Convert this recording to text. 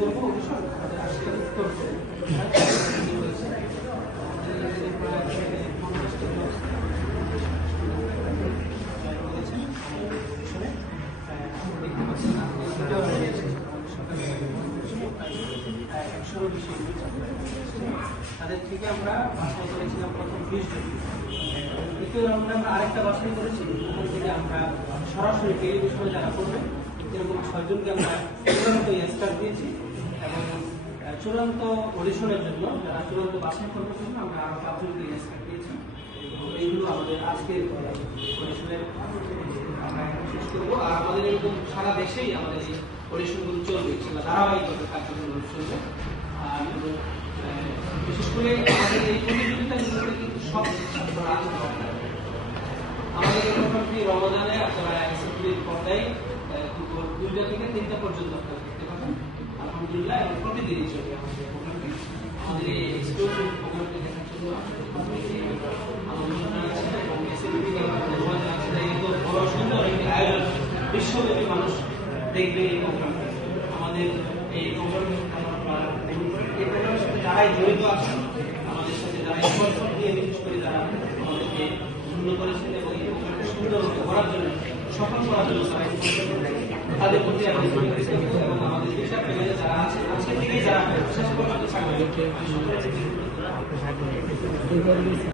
বের করবো আজকে উত্তর তাদের থেকে আমরা বাছাই করেছিলাম প্রথম 20 জন। দ্বিতীয় রাউন্ডে আমরা আরেকটা বাছাই করেছি, ওখান থেকে আমরা সরাসরি টেলিভিশনে যারা করবে এরকম 6 জনকে আমরা চূড়ান্ত স্টার দিয়েছি এবং চূড়ান্ত অডিশনের জন্য যারা চূড়ান্ত বাছাই করবার জন্য আমরা আরো 5 জনকে স্টার দিয়েছি। এইগুলো আমাদের আজকের অডিশনের আমরা শেষ করবো। আর আমাদের এরকম সারা দেশেই আমাদের এই অডিশনগুলো চলবে, সেটা ধারাবাহিকভাবে কার্যক্রম চলবে। আর বিশেষ করে আমাদের এই প্রতিযোগিতাগুলোতে কিন্তু সব ছাত্ররা আমাদের প্রোগ্রামটি রমজানে আপনারা এসএসবির পর্দায় 2টা থেকে 3টা পর্যন্ত আপনারা দেখতে পাবেন। আলহামদুলিল্লাহ প্রতিদিনই চলে আমাদের প্রোগ্রামটি। আমাদের এই এক্সক্লুসিভ প্রোগ্রামটি দেখার জন্য আমন্ত্রণ আছে এবং এসএসবি বড় সুন্দর একটি আয়োজন, বিশ্বব্যাপী মানুষ দেখবে এই প্রোগ্রামটি। আমাদের এই প্রোগ্রামের সাথে যারাই জড়িত আছেন, আমাদের সাথে যারা স্পন্সর দিয়ে বিশেষ করে যারা আমাদেরকে পূর্ণ করেছেন এবং এই প্রোগ্রামকে সুন্দর করার জন্য সফল করার জন্য তাদের প্রতি আমি এবং আমাদের দেশের প্যানেলে যারা আছে আজকের দিনে যারা শেষ পর্যন্ত থাকবে